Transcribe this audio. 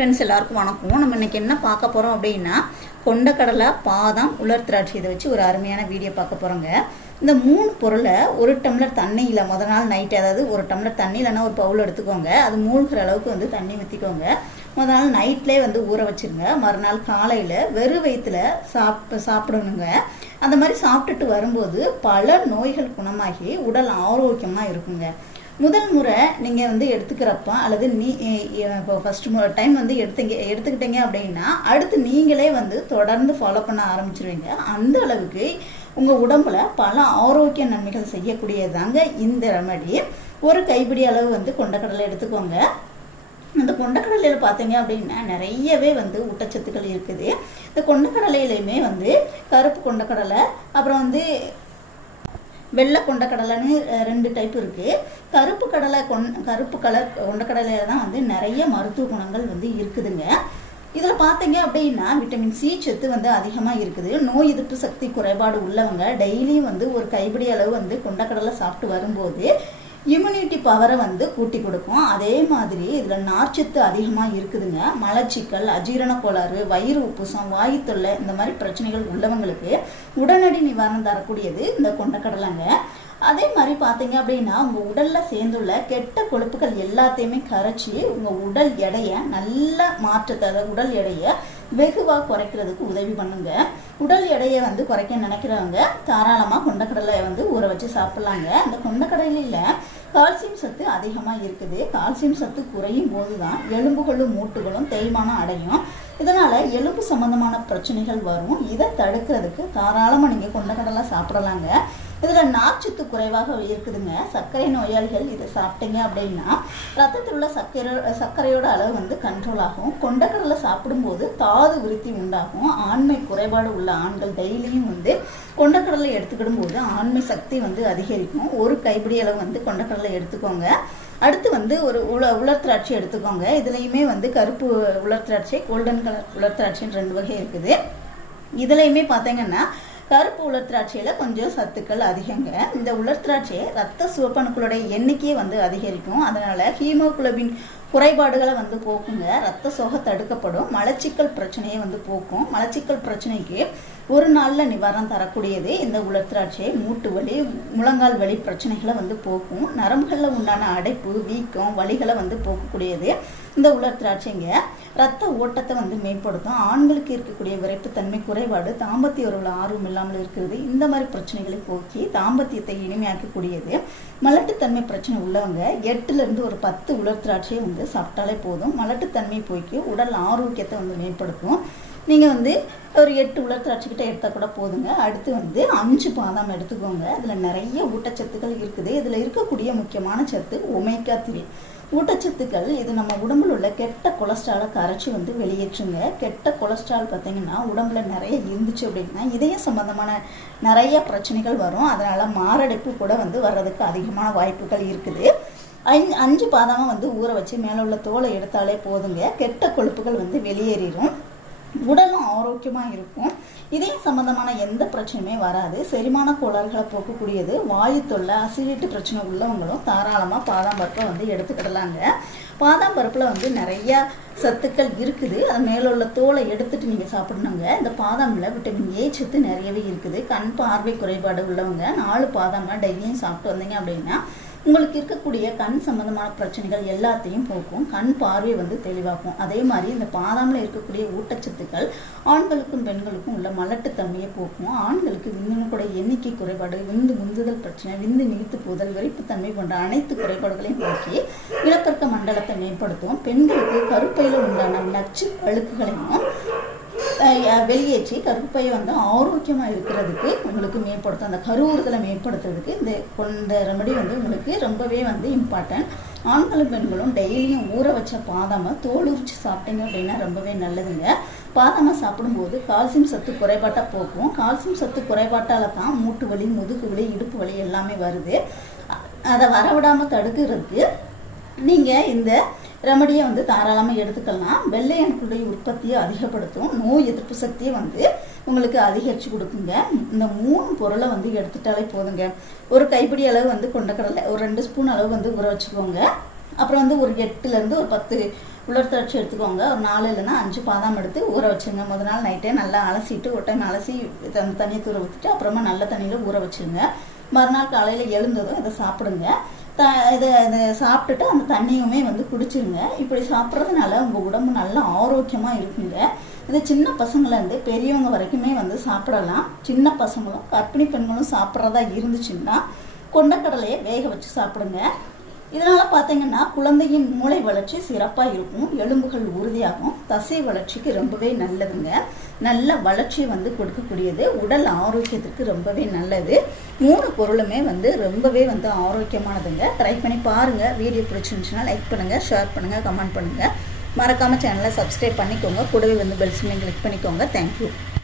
Friends எல்லாருக்கும் வணக்கம். நம்ம இன்றைக்கி என்ன பார்க்க போகிறோம் அப்படின்னா கொண்டக்கடலை பாதாம் உலர் திராட்சை இதை வச்சு ஒரு அருமையான வீடியோ பார்க்க போகிறோங்க இந்த மூணு பொருளை ஒரு டம்ளர் தண்ணியில் முத நாள் நைட் அதாவது ஒரு டம்ளர் தண்ணி இல்லைன்னா ஒரு பவுல் எடுத்துக்கோங்க. அது மூழ்கிற அளவுக்கு வந்து தண்ணி ஊற்றிக்கோங்க முத நாள் நைட்லேயே வந்து ஊற வச்சிருங்க. மறுநாள் காலையில் வெறும் வயிற்றுல சாப் சாப்பிடணுங்க. அந்த மாதிரி சாப்பிட்டுட்டு வரும்போது பல நோய்கள் குணமாகி உடல் ஆரோக்கியமாக இருக்குங்க. முதல் முறை நீங்கள் வந்து எடுத்துக்கிறப்ப அல்லது நீ இப்போ ஃபர்ஸ்ட் டைம் வந்து எடுத்தீங்க எடுத்துக்கிட்டீங்க அப்படின்னா அடுத்து நீங்களே வந்து தொடர்ந்து ஃபாலோ பண்ண ஆரம்பிச்சிருவீங்க. அந்த அளவுக்கு உங்கள் உடம்புல பல ஆரோக்கிய நன்மைகள் செய்யக்கூடியதாங்க இந்த ரெமடி ஒரு கைப்பிடி அளவு வந்து கொண்டக்கடலை எடுத்துக்கோங்க. அந்த கொண்டக்கடலையில் பார்த்தீங்க அப்படின்னா நிறையவே வந்து ஊட்டச்சத்துக்கள் இருக்குது. இந்த கொண்டக்கடலையிலையுமே வந்து கருப்பு கொண்டக்கடலை அப்புறம் வந்து வெள்ளை கொண்டக்கடலைன்னு ரெண்டு டைப் இருக்குது கருப்பு கடலை கொண் கருப்பு கலர் கொண்டக்கடலையில் தான் வந்து நிறைய மருத்துவ குணங்கள் வந்து இருக்குதுங்க. இதில் பார்த்தீங்க அப்படின்னா விட்டமின் சி சத்து வந்து அதிகமாக இருக்குது. நோய் எதிர்ப்பு சக்தி குறைபாடு உள்ளவங்க டெய்லியும் வந்து ஒரு கைப்பிடி அளவு வந்து கொண்டக்கடலை சாப்பிட்டு வரும்போது இம்யூனிட்டி பவரை வந்து கூட்டி கொடுக்கும். அதே மாதிரி இதில் நார்ச்சத்து அதிகமாக இருக்குதுங்க. மலச்சிக்கல் அஜீரண கோளாறு வயிறு உப்புசம் வாயு தொல்லை இந்த மாதிரி பிரச்சனைகள் உள்ளவங்களுக்கு உடனடி நிவாரணம் தரக்கூடியது இந்த கொண்டக்கடலைங்க. அதே மாதிரி பார்த்தீங்க அப்படின்னா உங்கள் உடலில் சேர்ந்துள்ள கெட்ட கொழுப்புகள் எல்லாத்தையுமே கரைச்சி உங்கள் உடல் எடையை நல்ல மாற்றத்தை உடல் எடையை வெகுவாக குறைக்கிறதுக்கு உதவி பண்ணுங்க. உடல் எடையை வந்து குறைக்க நினைக்கிறவங்க தாராளமாக கொண்டக்கடலை வந்து ஊற வச்சு சாப்பிட்லாங்க. அந்த கொண்டக்கடலையில் கால்சியம் சத்து அதிகமாக இருக்குது. கால்சியம் சத்து குறையும் போது தான் எலும்புகளும் மூட்டுகளும் தேய்மானம் அடையும். இதனால் எலும்பு சம்பந்தமான பிரச்சனைகள் வரும். இதை தடுக்கிறதுக்கு தாராளமாக நீங்கள் கொண்டக்கடலை சாப்பிடலாங்க. இதில் நார்ச்சத்து குறைவாக இருக்குதுங்க. சர்க்கரை நோயாளிகள் இதை சாப்பிட்டீங்க அப்படின்னா ரத்தத்தில் உள்ள சர்க்கரை சர்க்கரையோட அளவு வந்து கண்ட்ரோல் ஆகும். கொண்டக்கடலை சாப்பிடும்போது தாது விருத்தி உண்டாகும். ஆண்மை குறைபாடு உள்ள ஆண்கள் டெய்லியும் வந்து கொண்டக்கடலை எடுத்துக்கிடும் போது ஆண்மை சக்தி வந்து அதிகரிக்கும். ஒரு கைப்பிடி அளவு வந்து கொண்டக்கடலை எடுத்துக்கோங்க. அடுத்து வந்து ஒரு உல உலர் திராட்சை எடுத்துக்கோங்க. இதுலேயுமே வந்து கருப்பு உலர் திராட்சை கோல்டன் கலர் உலர் திராட்சைன்னு ரெண்டு வகை இருக்குது. இதுலேயுமே பார்த்தீங்கன்னா கருப்பு உலர் திராட்சையில் கொஞ்சம் சத்துக்கள் அதிகங்க. இந்த உலர் திராட்சையை ரத்த சிவப்பணுக்களுடைய எண்ணிக்கையை வந்து அதிகரிக்கும். அதனால் ஹீமோகுளோபின் குறைபாடுகளை வந்து போக்குங்க. ரத்த சோகை தடுக்கப்படும். மலச்சிக்கல் பிரச்சனையை வந்து போக்கும். மலச்சிக்கல் பிரச்சனைக்கு ஒரு நாளில் நிவாரணம் தரக்கூடியது இந்த உலர் திராட்சை. மூட்டு வலி முழங்கால் வலி பிரச்சனைகளை வந்து போக்கும். நரம்புகளில் உண்டான அடைப்பு வீக்கம் வலிகளை வந்து போக்கக்கூடியது. இந்த உலர் திராட்சைங்க ரத்த ஓட்டத்தை வந்து மேம்படுத்தும். ஆண்களுக்கு இருக்கக்கூடிய விரைப்புத்தன்மை குறைபாடு தாம்பத்திய உறவுல ஆர்வம் இல்லாமல் இருக்கிறது இந்த மாதிரி பிரச்சனைகளை போக்கி தாம்பத்தியத்தை இனிமையாக்கக்கூடியது. மலட்டுத்தன்மை பிரச்சனை உள்ளவங்க எட்டுலேருந்து ஒரு பத்து உலர் திராட்சையை வந்து சாப்பிட்டாலே போதும். மலட்டுத்தன்மை போக்கி உடல் ஆரோக்கியத்தை வந்து மேம்படுத்தும். நீங்கள் வந்து ஒரு எட்டு உலர் திராட்சைக்கிட்ட எடுத்தால் கூட போதுங்க. அடுத்து வந்து அஞ்சு பாதாம் எடுத்துக்கோங்க. அதில் நிறைய ஊட்டச்சத்துக்கள் இருக்குது. இதில் இருக்கக்கூடிய முக்கியமான சத்து ஒமேகா த்ரீ. ஊட்டச்சத்துக்கள் இது நம்ம உடம்புல உள்ள கெட்ட கொலஸ்ட்ராலை கரைச்சி வந்து வெளியேற்றுங்க. கெட்ட கொலஸ்ட்ரால் பார்த்தீங்கன்னா உடம்புல நிறைய இருந்துச்சு அப்படின்னா இதய சம்பந்தமான நிறைய பிரச்சனைகள் வரும். அதனால் மாரடைப்பு கூட வந்து வர்றதுக்கு அதிகமான வாய்ப்புகள் இருக்குது. அஞ்சு அஞ்சு பாதாமாக வந்து ஊற வச்சு மேலே உள்ள தோலை எடுத்தாலே போதுங்க. கெட்ட கொழுப்புகள் வந்து வெளியேறிடும் உடலும் ஆரோக்கியமாக இருக்கும். இதயம் சம்பந்தமான எந்த பிரச்சனையுமே வராது. செரிமான கோளாறுகளை போக்கக்கூடியது வாயு தொல்லை அசிடிட்டி பிரச்சனை உள்ளவங்களும் தாராளமாக பாதாம் பருப்பை வந்து எடுத்துக்கிடலாங்க. பாதாம் பருப்பில் வந்து நிறையா சத்துக்கள் இருக்குது. அது மேலே உள்ள தோலை எடுத்துட்டு நீங்கள் சாப்பிடணுங்க. இந்த பாதாமில் விட்டமின் ஏ சத்து நிறையவே இருக்குது. கண் பார்வை குறைபாடு உள்ளவங்க நாலு பாதாம்லாம் டெய்லியும் சாப்பிட்டு வந்தீங்க அப்படின்னா உங்களுக்கு இருக்கக்கூடிய கண் சம்பந்தமான பிரச்சனைகள் எல்லாத்தையும் போக்கும். கண் பார்வை வந்து தெளிவாக்கும் அதே மாதிரி இந்த பாதாமில் இருக்கக்கூடிய ஊட்டச்சத்துக்கள் ஆண்களுக்கும் பெண்களுக்கும் உள்ள மலட்டுத்தன்மையை போக்கும். ஆண்களுக்கு விந்தணுக்கூட எண்ணிக்கை குறைபாடு விந்து முந்துதல் பிரச்சனை விந்து நீத்து போதல் வெறிப்புத்தன்மை போன்ற அனைத்து குறைபாடுகளையும் போக்கி இனப்பெருக்க மண்டலத்தை மேம்படுத்தும். பெண்களுக்கு கருப்பையில் உண்டான நச்சு அழுக்குகளையும் வெளியேற்றி கருப்பையை வந்து ஆரோக்கியமாக இருக்கிறதுக்கு உங்களுக்கு மேம்படுத்தும். அந்த கருவுறுதலை மேம்படுத்துறதுக்கு இந்த இந்த ரெமடி வந்து உங்களுக்கு ரொம்பவே வந்து இம்பார்ட்டன்ட் ஆண்களும் பெண்களும் டெய்லியும் ஊற வச்ச பாதாமை தோல் உரிச்சு சாப்பிட்டீங்க அப்படின்னா ரொம்பவே நல்லதுங்க. பாதாமை சாப்பிடும்போது கால்சியம் சத்து குறைபாட்டாக போக்கும் கால்சியம் சத்து குறைபாட்டால் தான் மூட்டு வலி முதுகு வலி இடுப்பு வலி எல்லாமே வருது. அதை வரவிடாமல் தடுக்கிறதுக்கு நீங்கள் இந்த ரெமடியை வந்து தாராளமாக எடுத்துக்கலாம். வெள்ளை அணுக்களுடைய உற்பத்தியை அதிகப்படுத்தும். நோய் எதிர்ப்பு சக்தியை வந்து உங்களுக்கு அதிகரித்து கொடுக்குங்க. இந்த மூணு பொருளை வந்து எடுத்துட்டாலே போதுங்க. ஒரு கைப்பிடி அளவு வந்து கொண்டக்கடலை ஒரு ரெண்டு ஸ்பூன் அளவு வந்து ஊற வச்சுக்கோங்க. அப்புறம் வந்து ஒரு எட்டுலேருந்து ஒரு பத்து உலர் திராட்சை எடுத்துக்கோங்க. ஒரு நாலு இல்லைன்னா அஞ்சு பாதாம் எடுத்து ஊற வச்சுருங்க. முத நாள் நைட்டே நல்லா அலசிட்டு ஒரு டைம் அலசி அந்த தண்ணியை தூர ஊற்றிட்டு அப்புறமா நல்ல தண்ணியில் ஊற வச்சுருங்க. மறுநாள் காலையில் எழுந்ததும் இதை சாப்பிடுங்க. த இதை இதை சாப்பிட்டுட்டு அந்த தண்ணியுமே வந்து குடிச்சிருங்க. இப்படி சாப்பிட்றதுனால உங்கள் உடம்பு நல்லா ஆரோக்கியமாக இருக்குங்க. இது சின்ன பசங்கள்லேருந்து பெரியவங்க வரைக்குமே வந்து சாப்பிடலாம். சின்ன பசங்களும் கர்ப்பிணி பெண்களும் சாப்பிட்றதா இருந்துச்சுன்னா கொண்டக்கடலையை வேக வச்சு சாப்பிடுங்க. இதனால் பார்த்தீங்கன்னா குழந்தையின் மூளை வளர்ச்சி சிறப்பாக இருக்கும். எலும்புகள் உறுதியாகும். தசை வளர்ச்சிக்கு ரொம்பவே நல்லதுங்க. நல்ல வளர்ச்சியை வந்து கொடுக்கக்கூடியது. உடல் ஆரோக்கியத்திற்கு ரொம்பவே நல்லது. மூணு பொருளுமே வந்து ரொம்பவே வந்து ஆரோக்கியமானதுங்க. ட்ரை பண்ணி பாருங்கள் வீடியோ பிடிச்சிருந்துச்சுன்னா லைக் பண்ணுங்கள் ஷேர் பண்ணுங்கள் கமெண்ட் பண்ணுங்கள் மறக்காமல் சேனலை சப்ஸ்கிரைப் பண்ணிக்கோங்க. கூடவே வந்து பெல் சிம்லையும் கிளிக் பண்ணிக்கோங்க. Thank you